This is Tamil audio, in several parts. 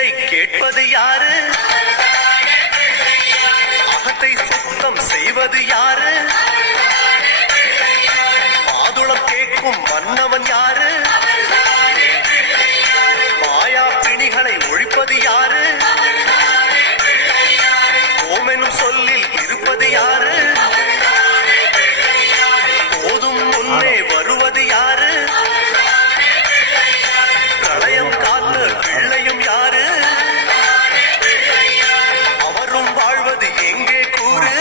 பேரை கேட்பது யாரு? அகத்தை சுத்தம் செய்வது யாரு? மாதுளம் கேட்கும் மன்னவன் யாரு? மாயா பிணிகளை ஒழிப்பது யாரு? ஓமெனும் சொல்லில் இருப்பது யாரு? போதும் முன்னே வருவது யாரு? பிரளயம் காத்த பிள்ளையும் யாரு? அவரும் வாழ்வது எங்கே கூறு?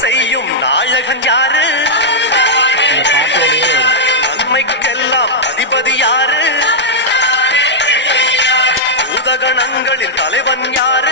செய்யும் நாயகன் யாரு? நன்மைக்கெல்லாம் அதிபதி யாரு? பூதகணங்களின் தலைவன் யாரு?